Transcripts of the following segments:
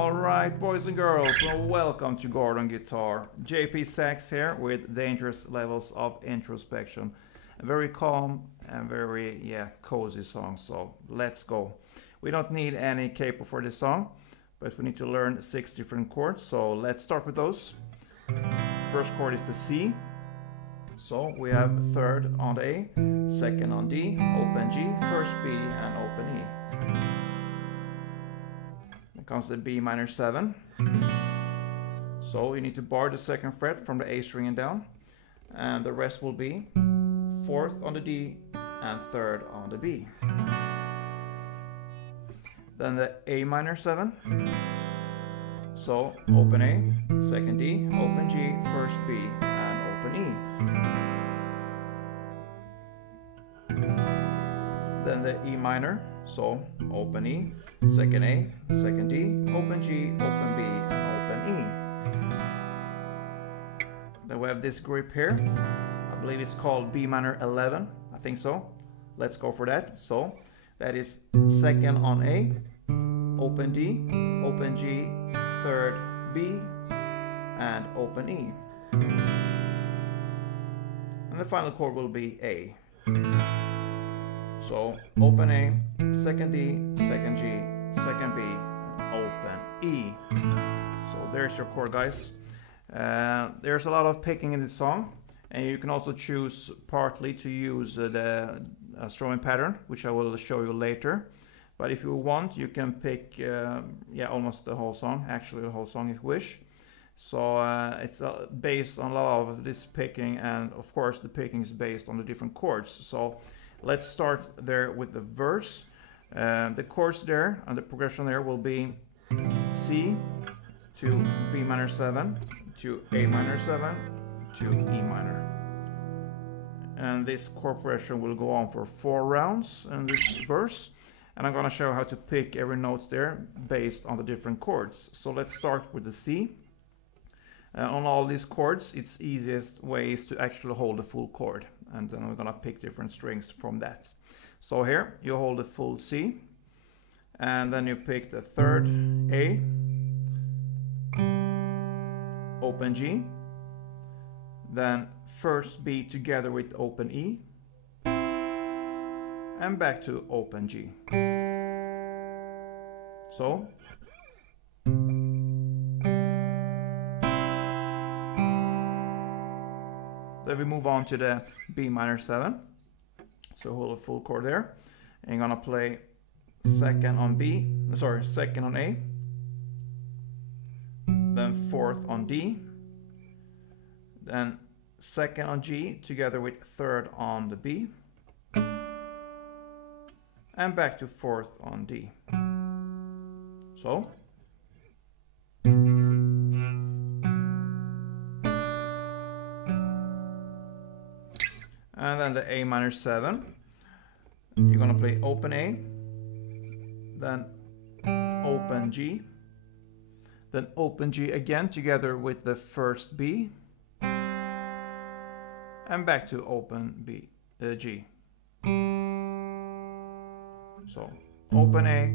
Alright, boys and girls, so welcome to Gordon Guitar. JP Saxe here with Dangerous Levels of Introspection. A very calm and very, cozy song, so let's go. We don't need any capo for this song, but we need to learn 6 different chords, so let's start with those. First chord is the C. So we have third on the A, second on D, open G, first B, and open E. Then comes the B minor 7. So you need to bar the second fret from the A string and down, and the rest will be fourth on the D and third on the B. Then the A minor 7. So open A, second D, open G, first B, and open E. Then the E minor, so open E, second A, second D, open G, open B, and open E. Then we have this grip here. I believe it's called B minor 11, I think so. Let's go for that. So that is second on A, open D, open G, third B, and open E. And the final chord will be A. So open A, second D, second G, second B, and open E. So there's your chord, guys. There's a lot of picking in this song, and you can also choose partly to use the strumming pattern, which I will show you later. But if you want, you can pick almost the whole song, actually the whole song if you wish. So it's based on a lot of this picking, and of course the picking is based on the different chords. So let's start there with the verse. The chords there and the progression there will be C to B minor 7 to A minor 7 to E minor. And this chord progression will go on for 4 rounds in this verse. And I'm going to show how to pick every note there based on the different chords. So let's start with the C. On all these chords, it's easiest way is to actually hold the full chord, and then we're going to pick different strings from that. So here you hold the full C, and then you pick the third A, open G, then first B together with open E, and back to open G. So then we move on to the B minor 7. So hold a full chord there. And you're gonna play second on A, then fourth on D, then second on G together with third on the B, and back to fourth on D. So and then the A minor 7, you're gonna play open A, then open G, then open G again together with the first B, and back to open G. So open A,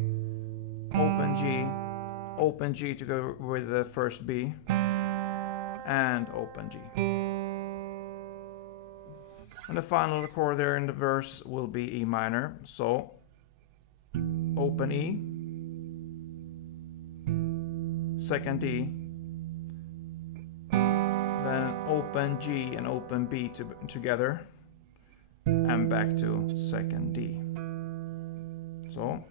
open G together with the first B, and open G. And the final chord there in the verse will be E minor. So open E, second D, then open G and open B together, and back to second D. So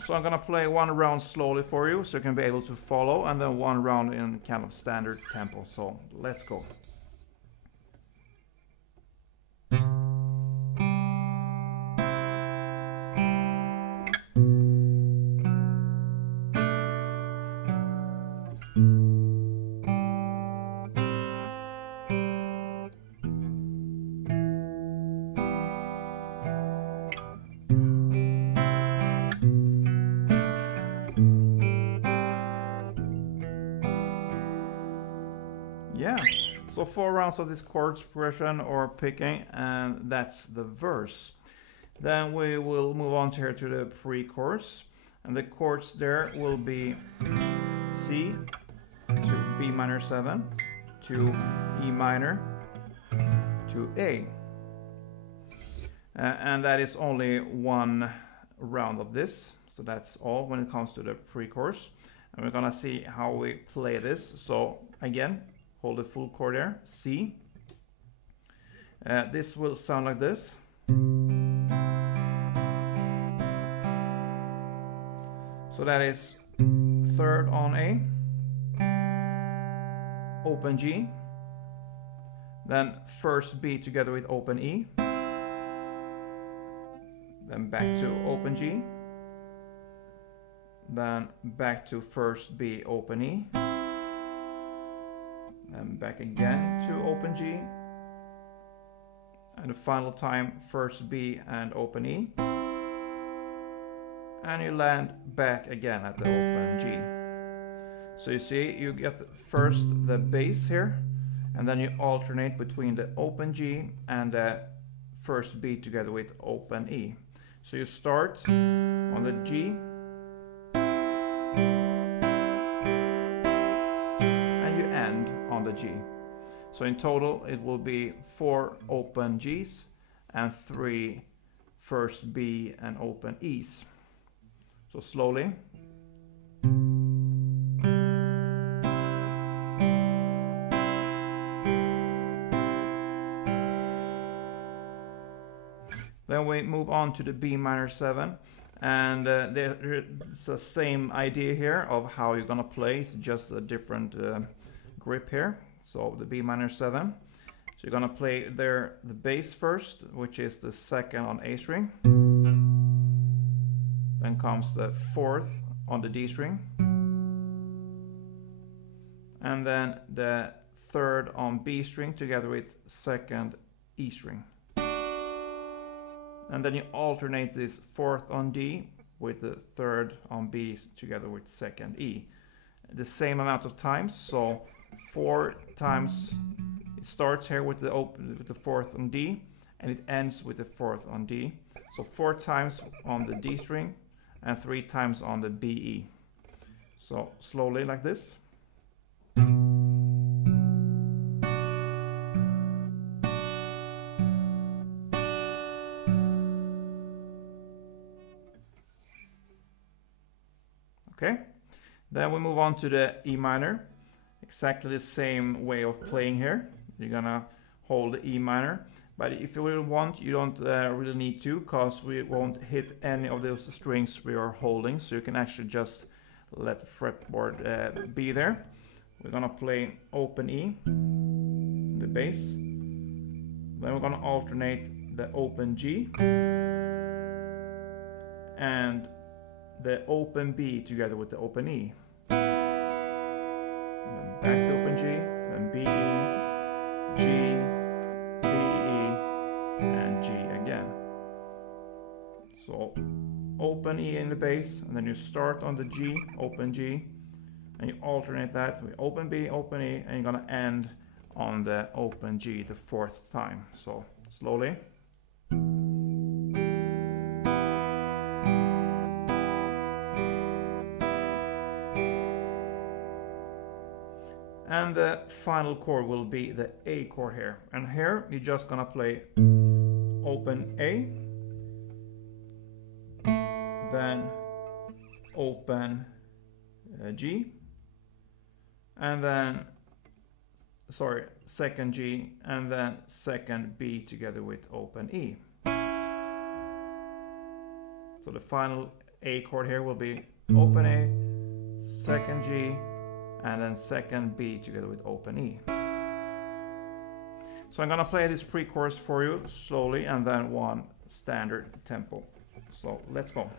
so I'm gonna play 1 round slowly for you so you can be able to follow, and then 1 round in kind of standard tempo. So let's go. So 4 rounds of this chords progression or picking, and that's the verse. Then we will move on here to the pre-chorus, and the chords there will be C to B minor 7 to E minor to A. And that is only 1 round of this, so that's all when it comes to the pre-chorus. And we're gonna see how we play this. So again, hold the full chord there, C. This will sound like this. So that is 3rd on A, open G, then 1st B together with open E, then back to open G, then back to 1st B, open E, and back again to open G, and the final time 1st B and open E, and you land back again at the open G. So you see, you get first the bass here, and then you alternate between the open G and the 1st B together with open E. So you start on the G, and you end on the G. So in total it will be 4 open Gs and 3 1st B and open E's. So slowly. Then we move on to the B minor 7, and it's the same idea here of how you're gonna play. It's just a different grip here. So the B minor 7. So you're gonna play there the bass first, which is the 2nd on A string. Then comes the 4th on the D string, and then the 3rd on B string together with 2nd E string. And then you alternate this 4th on D with the 3rd on B together with 2nd E. The same amount of times, so 4 times. It starts here with the 4th on D, and it ends with the 4th on D. So 4 times on the D string and 3 times on the B E. So slowly like this. Okay, then we move on to the E minor. Exactly the same way of playing here. You're gonna hold the E minor, but if you really want, you don't really need to, because we won't hit any of those strings we are holding, so you can actually just let the fretboard be there. We're gonna play open E, the bass, then we're gonna alternate the open G and the open B together with the open E. And then back to open G, then B, G, B, E, and G again. So open E in the bass, and then you start on the G, open G, and you alternate that with open B, open E, and you're gonna end on the open G the 4th time. So slowly. And the final chord will be the A chord here. And here you're just gonna play open A, then open G, and then, sorry, 2nd G, and then 2nd B together with open E. So the final A chord here will be open A, 2nd G, and then 2nd B together with open E. So I'm gonna play this pre-chorus for you slowly, and then one standard tempo. So let's go.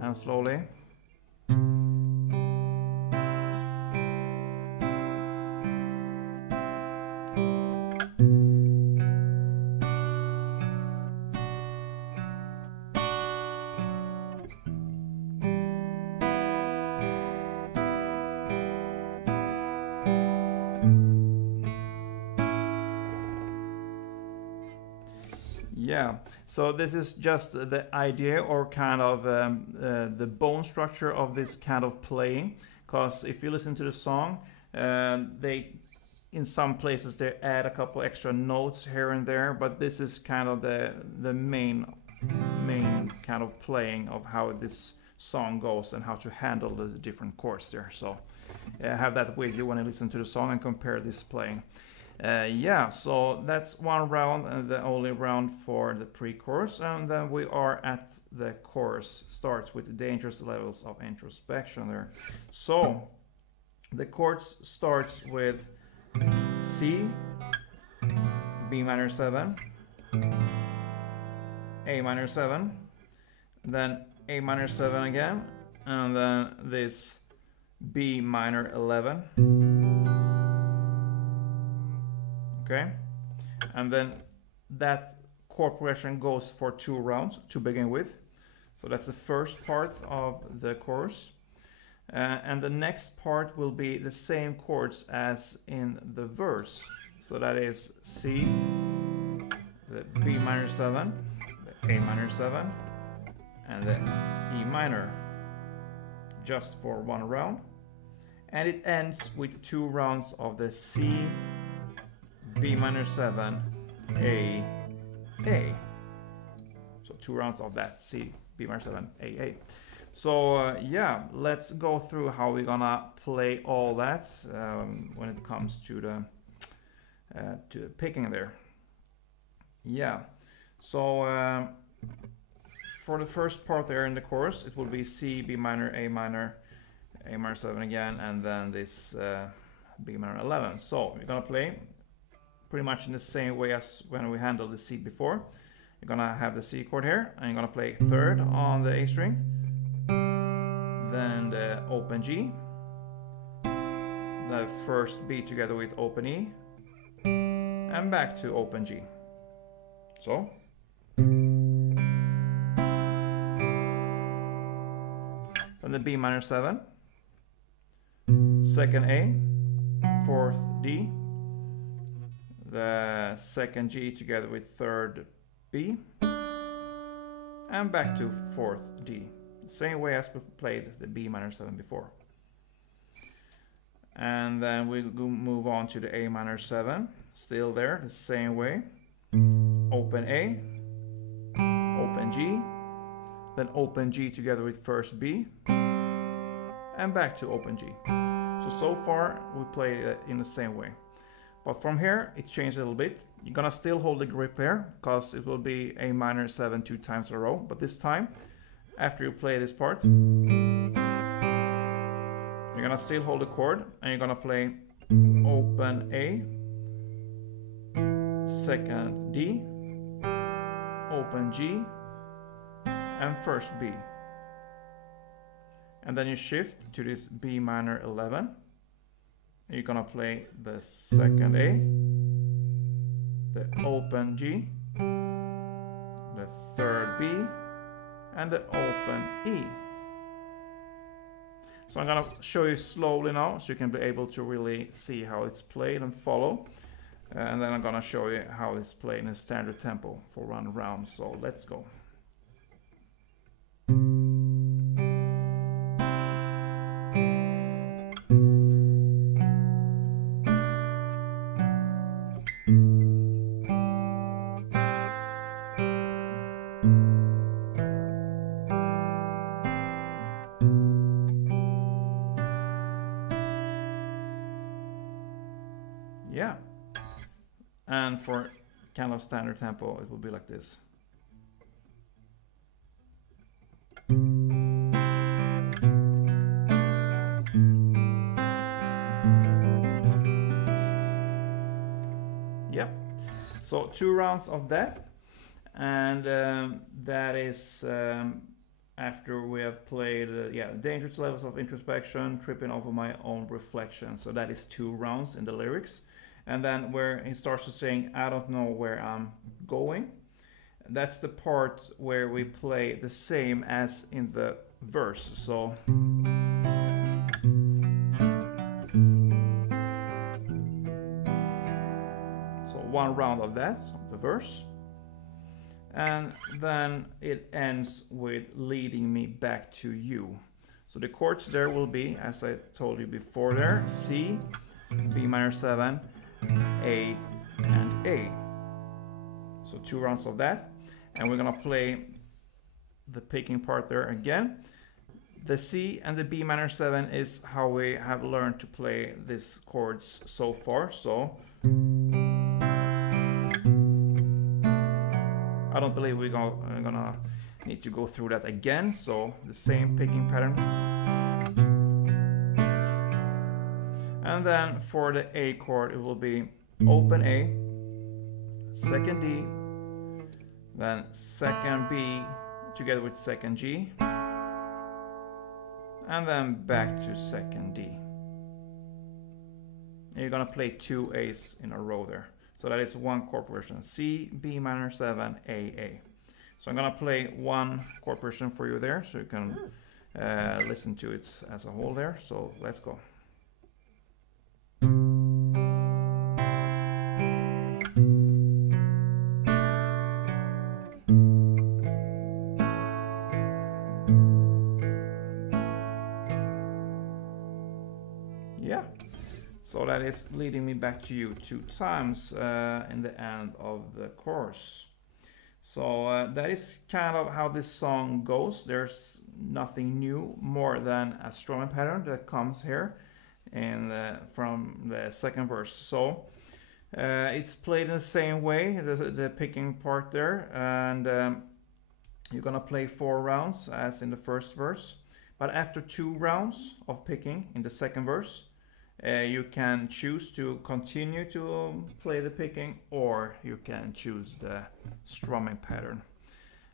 And slowly. Yeah, so this is just the idea, or kind of the bone structure of this kind of playing. Because if you listen to the song, they, in some places they add a couple extra notes here and there, but this is kind of the main kind of playing of how this song goes and how to handle the different chords there. So have that with you when you listen to the song and compare this playing. Yeah, so that's one round, and the only round for the pre-chorus, and then we are at the chorus. Starts with dangerous levels of introspection there. So the chords starts with C, B minor 7, A minor 7, then A minor 7 again, and then this B minor 11. Okay, and then that chord progression goes for 2 rounds to begin with. So that's the first part of the chorus. And the next part will be the same chords as in the verse. So that is C, the B minor 7, the A minor 7, and the E minor, just for 1 round. And it ends with 2 rounds of the C, B minor 7, A. So 2 rounds of that C, B minor 7, A. So yeah, let's go through how we're gonna play all that when it comes to the picking there. Yeah, so for the first part there in the chorus, it will be C, B minor, A minor 7 again, and then this B minor 11. So we're gonna play pretty much in the same way as when we handled the C before. You're gonna have the C chord here, and you're gonna play 3rd on the A string, then the open G, the first B together with open E, and back to open G. So then the B minor 7, 2nd A, 4th D, the 2nd G together with 3rd B, and back to 4th D, the same way as we played the B minor 7 before. And then we move on to the A minor 7, still there, the same way. Open A, open G, then open G together with 1st B, and back to open G. So far we play it in the same way. But from here, it changed a little bit. You're gonna still hold the grip here, because it will be A minor 7 2 times in a row. But this time, after you play this part, you're gonna still hold the chord, and you're gonna play open A, 2nd D, open G, and 1st B. And then you shift to this B minor 11. You're gonna play the 2nd A, the open G, the 3rd B, and the open E. So I'm gonna show you slowly now, so you can be able to really see how it's played and follow. And then I'm gonna show you how it's played in a standard tempo for 1 round. So let's go. Yeah, and for kind of standard tempo, it will be like this. Yeah, so 2 rounds of that, and that is after we have played dangerous levels of introspection, tripping over my own reflection. So that is 2 rounds in the lyrics. And then where he starts to sing, I don't know where I'm going, that's the part where we play the same as in the verse. So one round of that, the verse, and then it ends with leading me back to you. So the chords there will be, as I told you before there, C, B minor 7, A, and A. So 2 rounds of that, and we're gonna play the picking part there again. The C and the B minor 7 is how we have learned to play these chords so far. So I don't believe we're gonna need to go through that again. So the same picking pattern. And then for the A chord, it will be open A, second D, then second B together with second G, and then back to second D. And you're gonna play 2 A's in a row there. So that is one chord progression: C, B minor 7, A, A. So I'm gonna play one chord progression for you there, so you can listen to it as a whole there. So let's go. Yeah, so that is leading me back to you 2 times in the end of the chorus. So that is kind of how this song goes. There's nothing new more than a strumming pattern that comes here from the second verse. So it's played in the same way, the picking part there, and you're gonna play 4 rounds as in the first verse. But after 2 rounds of picking in the second verse, you can choose to continue to play the picking, or you can choose the strumming pattern.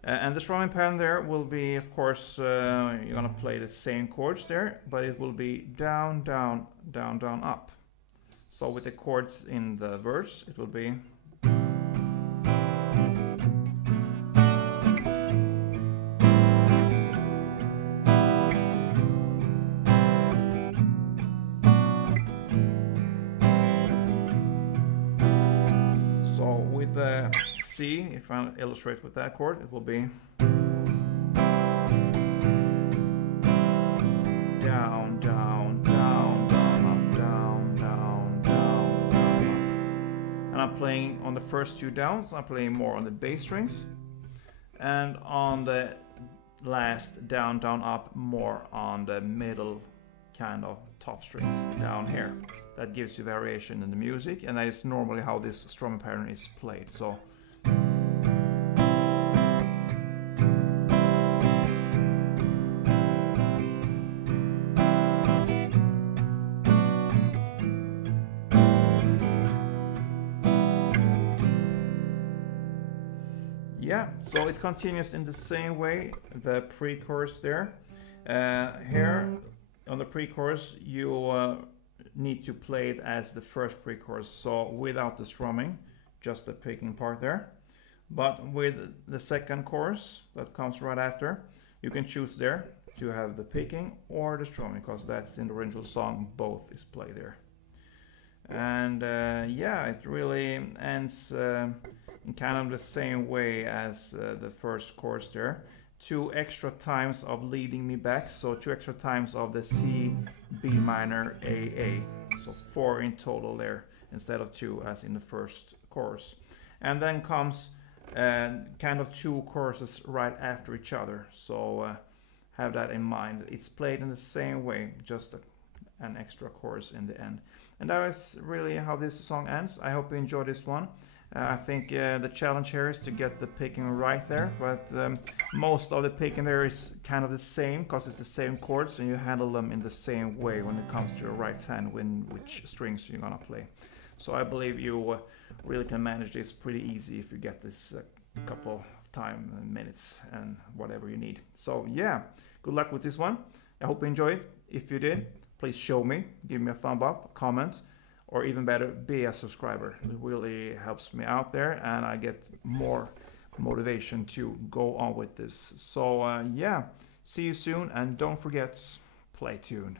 And the strumming pattern there will be, of course, you're gonna play the same chords there, but it will be down, down, down, down, up. So with the chords in the verse, it will be C. If I illustrate with that chord, it will be down, down, down, down, up, down, down, down, down, up. And I'm playing on the first 2 downs, I'm playing more on the bass strings, and on the last down, down, up, more on the middle kind of top strings down here. That gives you variation in the music, and that is normally how this strumming pattern is played. So yeah, so it continues in the same way, the pre-chorus there. Here on the pre-chorus, you need to play it as the first pre-chorus, so without the strumming, just the picking part there. But with the second chorus that comes right after, you can choose there to have the picking or the strumming, because that's in the original song, both is played there. And yeah, it really ends in kind of the same way as the first chorus there. 2 extra times of leading me back, so 2 extra times of the C, B minor, A, A. So 4 in total there, instead of 2 as in the first chorus. And then comes kind of 2 choruses right after each other, so have that in mind. It's played in the same way, just an extra chorus in the end. And that is really how this song ends. I hope you enjoyed this one. I think the challenge here is to get the picking right there, but most of the picking there is kind of the same, because it's the same chords and you handle them in the same way when it comes to your right hand, which strings you're gonna play. So I believe you really can manage this pretty easy if you get this couple of time and minutes and whatever you need. So yeah, good luck with this one. I hope you enjoyed. If you did, please show me, give me a thumb up, comment, or even better, be a subscriber. It really helps me out there, and I get more motivation to go on with this. So yeah, see you soon, and don't forget, play tuned.